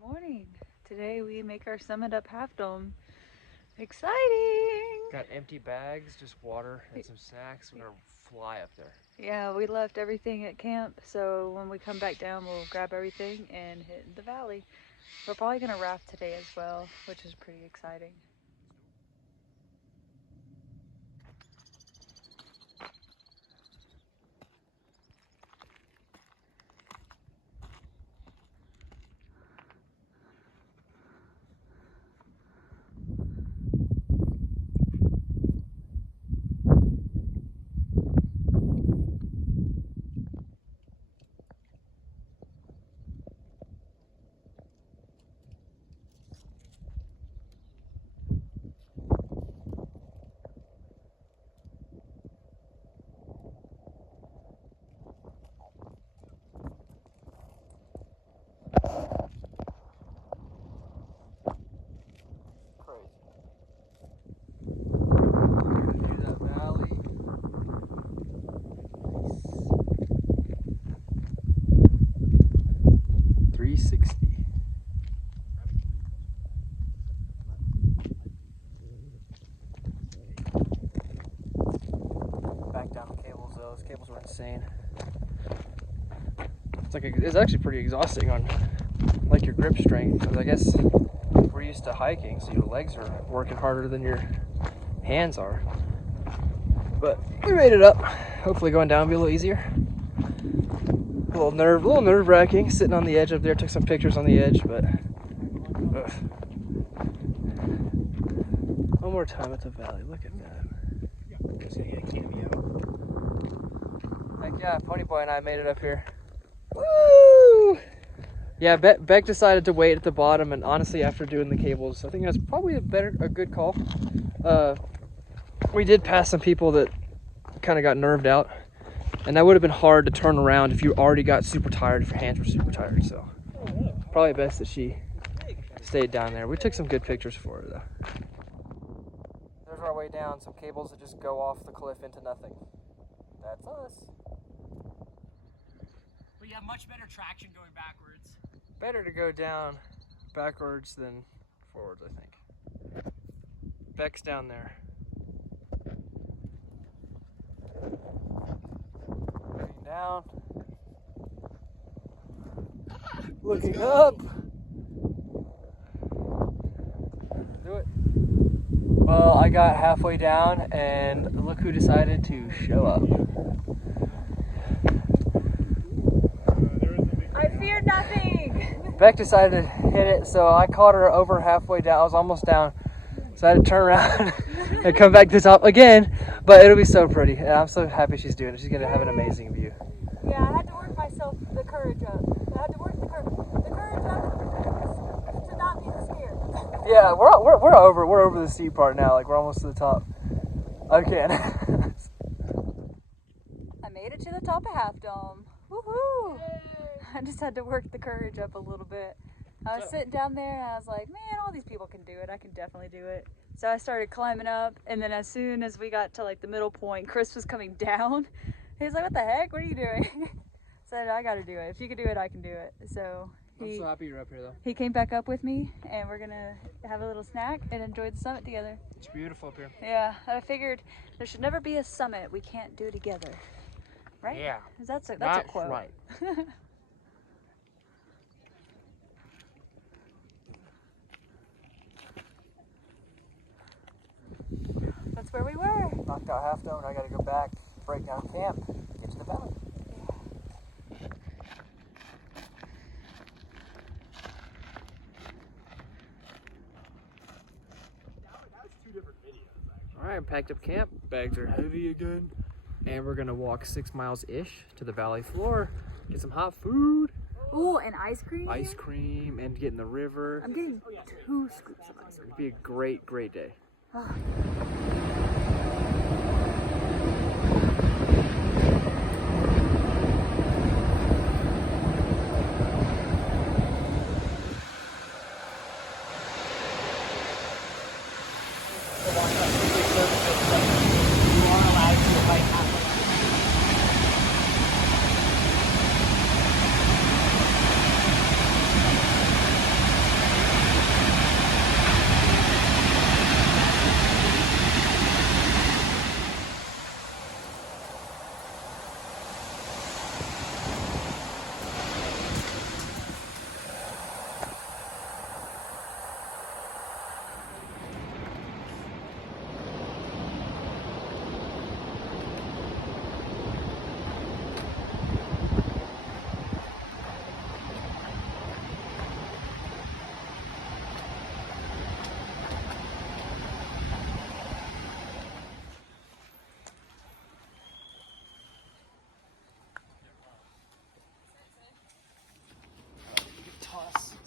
Good morning. Today we make our summit up half dome. Exciting! Got empty bags, just water and some snacks. We're gonna fly up there. Yeah, we left everything at camp, so when we come back down, we'll grab everything and hit the valley. We're probably gonna raft today as well, which is pretty exciting. View that valley. 360. Back down the cables though. Those cables were insane. It's actually pretty exhausting on like your grip strength, because I guess we're used to hiking, so your legs are working harder than your hands are. But we made it up. Hopefully going down will be a little easier. A little nerve wracking sitting on the edge up there. Took some pictures on the edge, but ugh. One more time at the valley. Look at that. Just gonna get a cameo. Heck yeah, Pony Boy and I made it up here. Woo! Yeah, Beck decided to wait at the bottom, and honestly, after doing the cables, I think that's probably a good call. We did pass some people that kind of got nerved out, and that would have been hard to turn around if you already got super tired, if your hands were super tired. So probably best that she stayed down there. We took some good pictures for her though. There's our way down. Some cables that just go off the cliff into nothing. That's us. But you have much better traction going backwards. Better to go down backwards than forwards, I think. Beck's down there. Looking down. Looking up. Do it. Well, I got halfway down, and look who decided to show up. I fear nothing! Beck decided to hit it, so I caught her over halfway down. I was almost down, so I had to turn around and come back to the top again. But it'll be so pretty, and I'm so happy she's doing it. She's gonna have an amazing view. Yeah, I had to work the courage up. I had to work the courage up to not be scared. Yeah, we're over the steep part now. Like we're almost to the top again. I made it to the top of Half Dome. Woohoo! I just had to work the courage up a little bit. I was sitting down there and I was like, man, all these people can do it. I can definitely do it. So I started climbing up, and then as soon as we got to like the middle point, Chris was coming down. He was like, what the heck? What are you doing? Said, I gotta do it. If you can do it, I can do it. So I'm so happy you're up here though. he came back up with me, and we're gonna have a little snack and enjoy the summit together. It's beautiful up here. Yeah, I figured there should never be a summit we can't do together. Right? Yeah. That's a That's quote. right. That's where we were. Knocked out Half Dome, and I gotta go back, break down camp, get to the valley. Alright, packed up camp. Bags are heavy again. And we're gonna walk 6 miles-ish to the valley floor, get some hot food, Ooh, and ice cream? ice cream, and get in the river. I'm getting 2 scoops of ice cream. It'd be a great, great day.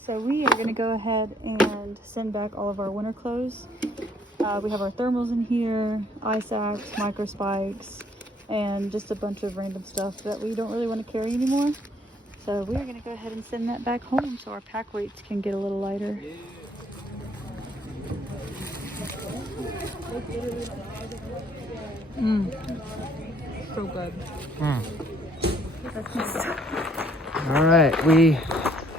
So we are gonna go ahead and send back all of our winter clothes. We have our thermals in here, ice axe, micro spikes, and just a bunch of random stuff that we don't really want to carry anymore. So we are gonna go ahead and send that back home so our pack weights can get a little lighter. So good. That's nice. All right, we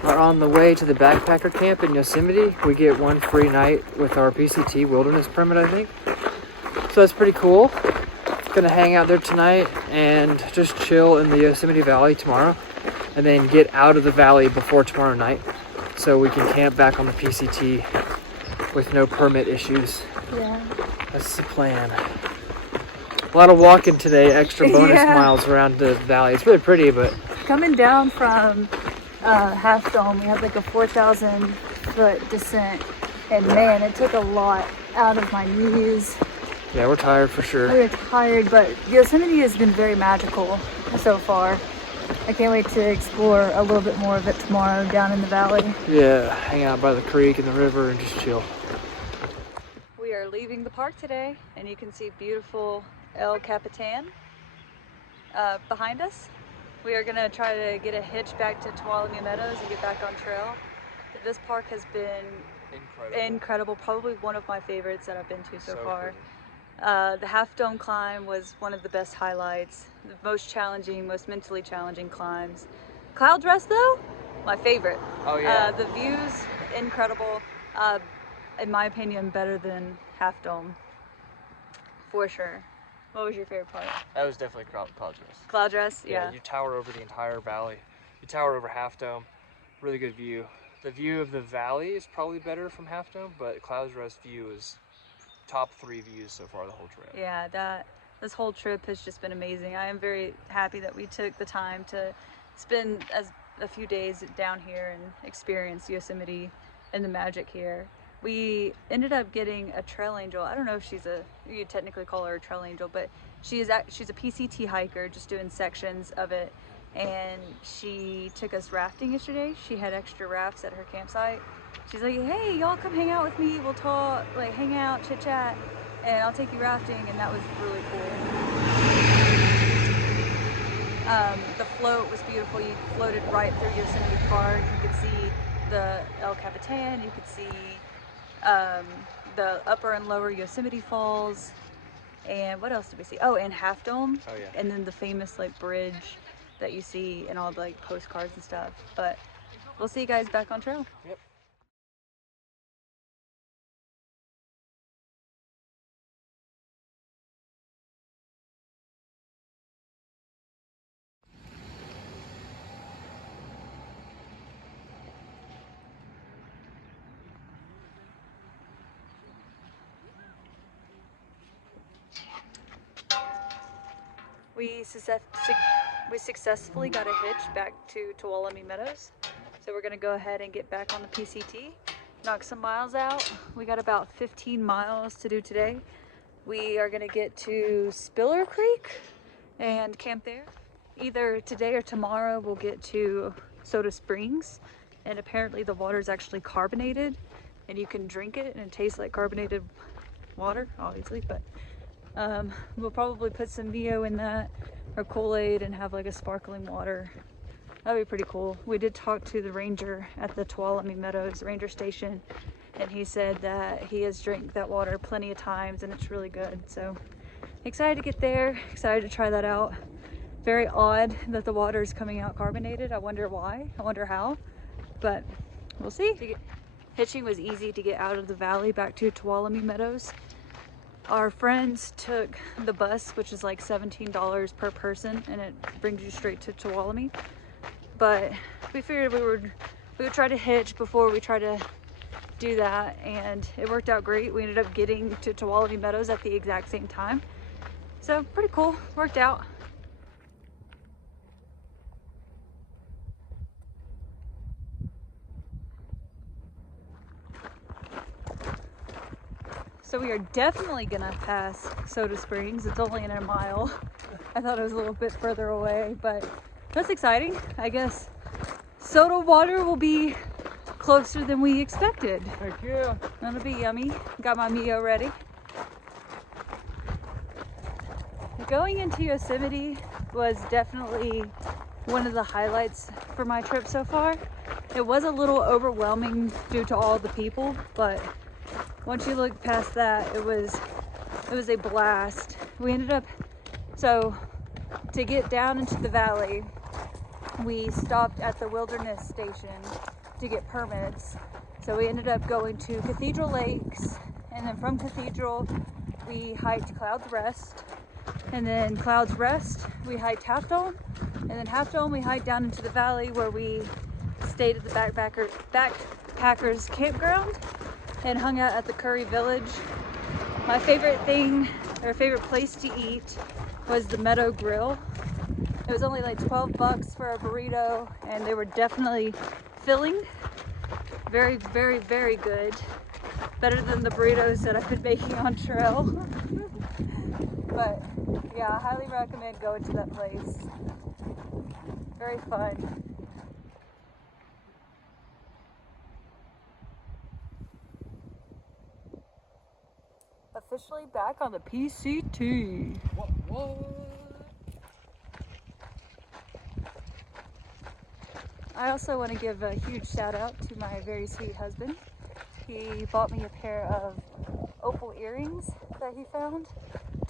are on the way to the backpacker camp in Yosemite. We get one free night with our PCT wilderness permit, I think. So that's pretty cool. Gonna hang out there tonight and just chill in the Yosemite Valley tomorrow, and then get out of the valley before tomorrow night so we can camp back on the PCT with no permit issues. Yeah. That's the plan. A lot of walking today, extra bonus miles around the valley. It's really pretty, but coming down from Half Dome, we had like a 4,000 foot descent, and man, it took a lot out of my knees. yeah, we're tired for sure. We were tired, but Yosemite has been very magical so far. I can't wait to explore a little bit more of it tomorrow down in the valley. Yeah, hang out by the creek and the river and just chill. We are leaving the park today, and you can see beautiful El Capitan behind us. We are gonna try to get a hitch back to Tuolumne Meadows and get back on trail. This park has been incredible, probably one of my favorites that I've been to so far. The Half Dome climb was one of the best highlights, the most challenging, most mentally challenging climbs. Cloud Dress though, my favorite. Oh yeah. The views, incredible. In my opinion, better than Half Dome, for sure. What was your favorite part? That was definitely Cloud Dress. Cloud Dress, yeah. You tower over the entire valley. You tower over Half Dome. Really good view. The view of the valley is probably better from Half Dome, but Cloud Dress view is top 3 views so far the whole trip. Yeah, this whole trip has just been amazing. I am very happy that we took the time to spend a few days down here and experience Yosemite and the magic here. We ended up getting a trail angel. I don't know if you technically call her a trail angel, but she's a PCT hiker just doing sections of it. And she took us rafting yesterday. She had extra rafts at her campsite. She's like, hey, y'all come hang out with me. We'll talk, like hang out, chit chat, and I'll take you rafting. And that was really cool. The float was beautiful. You floated right through Yosemite Park. You could see the El Capitan. You could see the upper and lower Yosemite Falls, and what else did we see? Oh, and Half Dome. Oh yeah. And then the famous like bridge that you see in all the like postcards and stuff. But we'll see you guys back on trail. Yep. We successfully got a hitch back to Tuolumne Meadows. So we're gonna go ahead and get back on the PCT, knock some miles out. We got about 15 miles to do today. We are gonna get to Spiller Creek and camp there. Either today or tomorrow we'll get to Soda Springs, and apparently the water is actually carbonated and you can drink it and it tastes like carbonated water, obviously, but we'll probably put some Mio in that or Kool-Aid and have like a sparkling water. That'd be pretty cool. We did talk to the ranger at the Tuolumne Meadows ranger station, and he said that he has drank that water plenty of times and it's really good. So excited to get there, excited to try that out. Very odd that the water is coming out carbonated. I wonder why, I wonder how, but we'll see. Hitching was easy to get out of the valley back to Tuolumne Meadows. Our friends took the bus, which is like $17 per person, and it brings you straight to Tuolumne. But we figured we would try to hitch before we try to do that, and it worked out great. We ended up getting to Tuolumne Meadows at the exact same time. So pretty cool, worked out. So we are definitely gonna pass Soda Springs. It's only in a mile. I thought it was a little bit further away, but that's exciting. I guess soda water will be closer than we expected. Thank you. That'll be yummy. Got my Mio ready. Going into Yosemite was definitely one of the highlights for my trip so far. It was a little overwhelming due to all the people, but once you look past that, it was a blast. We ended up, so to get down into the valley, we stopped at the wilderness station to get permits. So we ended up going to Cathedral Lakes, and then from Cathedral we hiked Clouds Rest, and then Clouds Rest we hiked Half Dome, and then Half Dome we hiked down into the valley where we stayed at the backpackers campground and hung out at the Curry Village. My favorite thing, or favorite place to eat, was the Meadow Grill. It was only like 12 bucks for a burrito, and they were definitely filling. Very, very, very good. Better than the burritos that I've been making on trail. But yeah, I highly recommend going to that place. Very fun. Officially back on the PCT. What? I also want to give a huge shout out to my very sweet husband. He bought me a pair of opal earrings that he found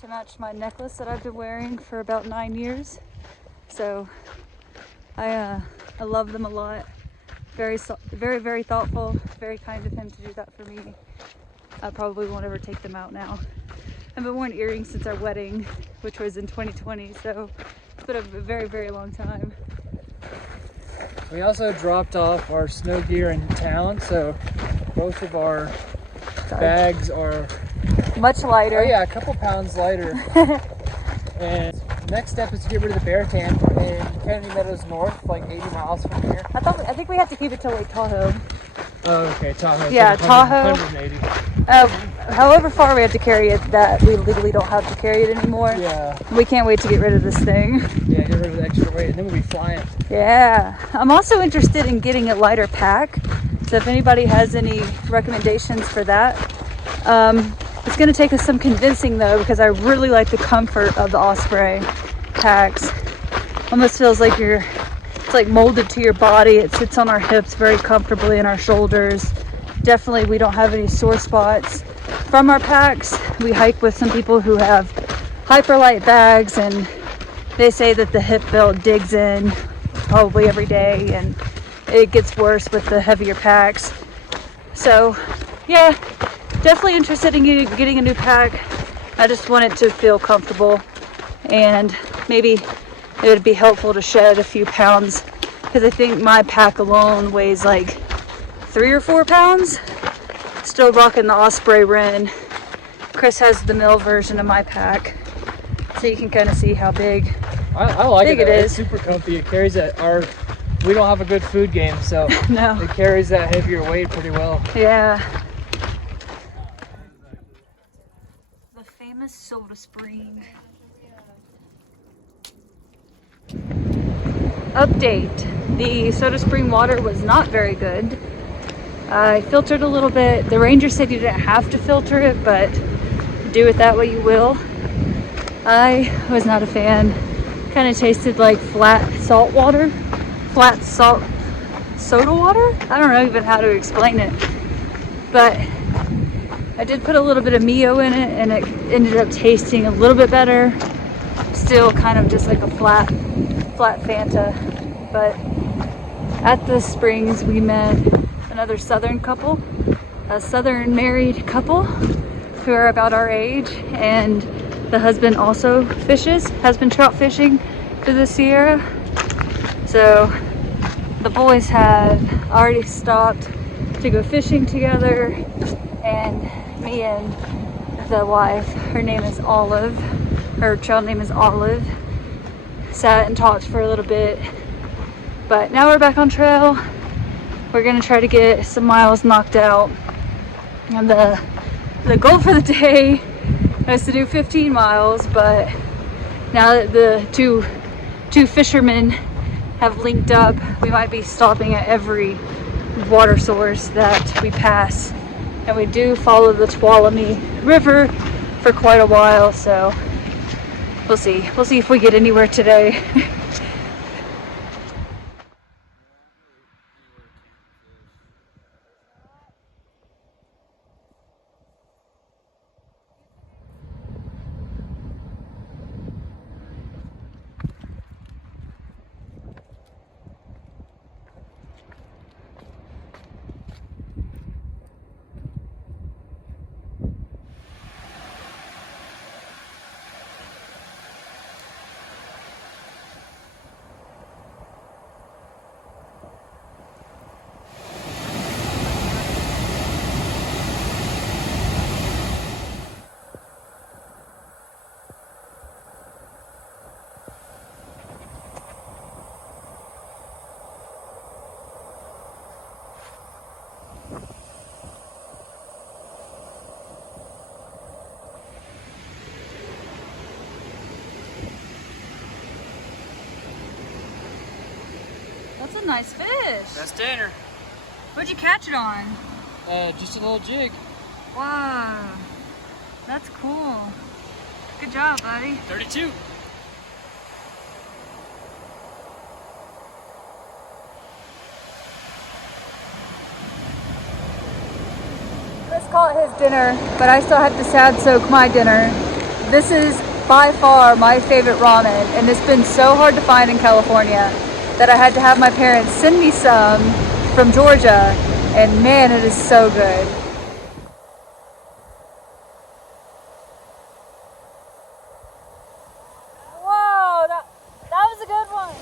to match my necklace that I've been wearing for about 9 years. So I love them a lot. Very, very thoughtful. Very kind of him to do that for me. I probably won't ever take them out now. I've been wearing earrings since our wedding, which was in 2020, so it's been a very, very long time. We also dropped off our snow gear in town, so both of our bags are much lighter. Oh yeah, a couple pounds lighter. And next step is to get rid of the bear tent in Kennedy Meadows North, like 80 miles from here. I think we have to keep it till Lake Tahoe. Oh, okay, Tahoe. Yeah, so Tahoe. 180. However far we have to carry it, that we legally don't have to carry it anymore. Yeah. We can't wait to get rid of this thing. Yeah, get rid of the extra weight, and then we'll be flying. Yeah. I'm also interested in getting a lighter pack. So if anybody has any recommendations for that. It's going to take us some convincing though, because I really like the comfort of the Osprey packs. Almost feels like it's like molded to your body. It sits on our hips very comfortably and our shoulders. Definitely we don't have any sore spots from our packs. We hike with some people who have hyperlight bags, and they say that the hip belt digs in probably every day, and it gets worse with the heavier packs. So yeah, definitely interested in getting a new pack. I just want it to feel comfortable, and maybe it would be helpful to shed a few pounds, because I think my pack alone weighs like 3 or 4 pounds. Still rocking the Osprey Wren. Chris has the mill version of my pack, so you can kind of see how big I like big it. it is. It's super comfy. It carries that. We don't have a good food game, so No. it carries that heavier weight pretty well. Yeah. The famous Soda Spring. Update. The Soda Spring water was not very good. I filtered a little bit. The ranger said you didn't have to filter it, but do it that way you will. I was not a fan. Kind of tasted like flat salt water. Flat salt soda water? I don't know even how to explain it. But I did put a little bit of Mio in it, and it ended up tasting a little bit better. Still kind of just like a flat Fanta. But at the springs we met another southern couple, a southern married couple who are about our age, and the husband also has been trout fishing for the Sierra. So the boys have already stopped to go fishing together, and me and the wife, her name is Olive, her child name is Olive, sat and talked for a little bit. But now we're back on trail. We're gonna try to get some miles knocked out, and the goal for the day is to do 15 miles, but now that the two fishermen have linked up, we might be stopping at every water source that we pass. And we do follow the Tuolumne River for quite a while, so we'll see. We'll see if we get anywhere today. That's a nice fish. That's dinner. What'd you catch it on? Just a little jig. Wow, that's cool. Good job, buddy. 32. Chris caught his dinner, but I still have to sad soak my dinner. This is by far my favorite ramen, and it's been so hard to find in California that I had to have my parents send me some from Georgia, and man, it is so good. Whoa, that was a good one.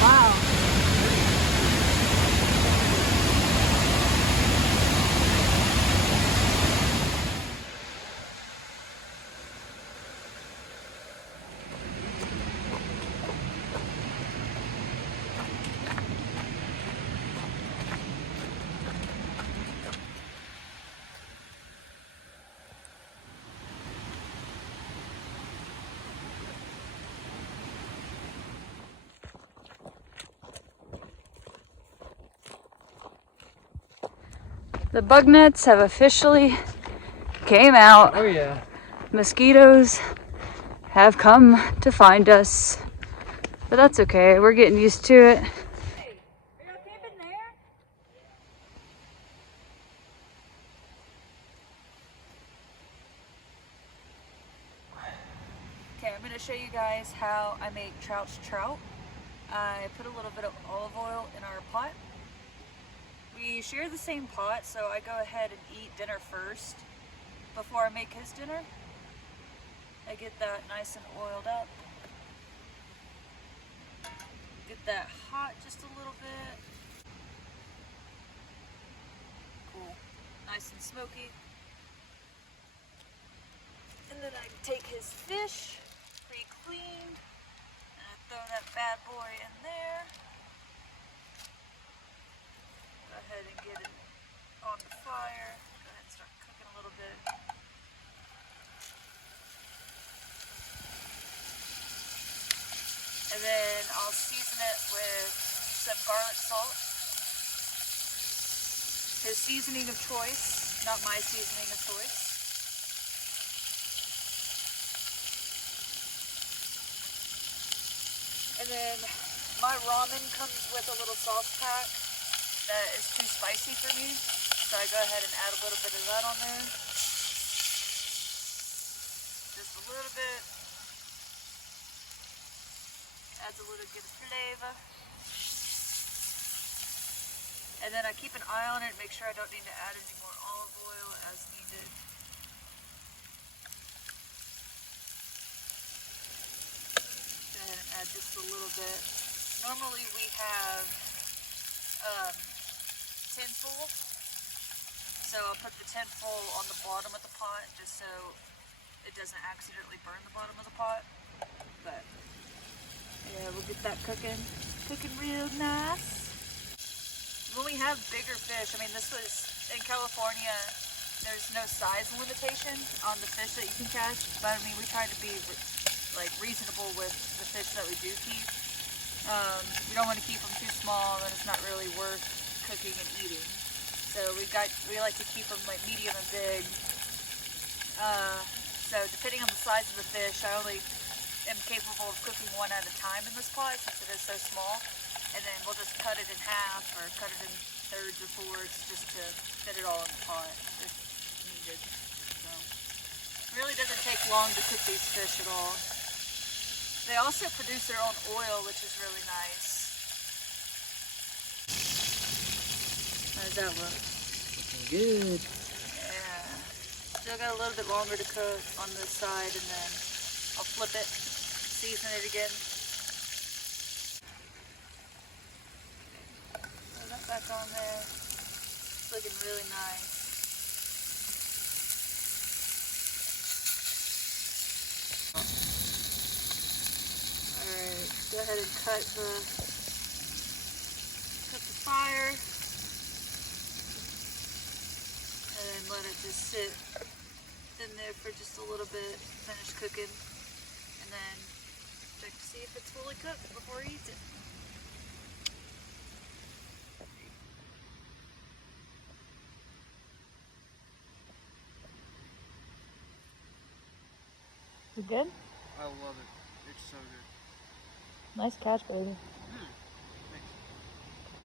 Wow. The bug nets have officially came out. Oh yeah. Mosquitoes have come to find us, but that's okay. We're getting used to it. Hey, are you camping there? Okay, I'm going to show you guys how I make Trouch trout. I put a little bit of olive oil in our pot. We share the same pot, so I go ahead and eat dinner first before I make his dinner. I get that nice and oiled up. Get that hot just a little bit. Cool. Nice and smoky. And then I take his fish, pre-cleaned, and I throw that bad boy in there. Go ahead and get it on the fire. Go ahead and start cooking a little bit. And then I'll season it with some garlic salt. His seasoning of choice, not my seasoning of choice. And then my ramen comes with a little sauce pack that is too spicy for me, so I go ahead and add a little bit of that on there. Just a little bit. Adds a little good flavor. And then I keep an eye on it, make sure I don't need to add any more olive oil as needed. Go ahead and add just a little bit. Normally we have tin full, so I'll put the tin full on the bottom of the pot just so it doesn't accidentally burn the bottom of the pot. But yeah, we'll get that cooking. Cooking real nice. When we have bigger fish, I mean, this was in California, there's no size limitation on the fish that you can catch, but I mean, we try to be like reasonable with the fish that we do keep. You don't want to keep them too small, and it's not really worth cooking and eating. So we like to keep them like medium and big. So depending on the size of the fish, I only am capable of cooking one at a time in this pot since it is so small. And then we'll just cut it in half or cut it in thirds or fourths just to fit it all in the pot if needed. So it really doesn't take long to cook these fish at all. They also produce their own oil, which is really nice. How does that look? Looking good. Yeah. Still got a little bit longer to cook on this side, and then I'll flip it, season it again. Throw that back on there. It's looking really nice. Alright, go ahead and cut the fire. And then let it just sit in there for just a little bit, finish cooking, and then check to see if it's fully cooked before he eats it. Is it good? I love it. It's so good. Nice catch, baby. Mm.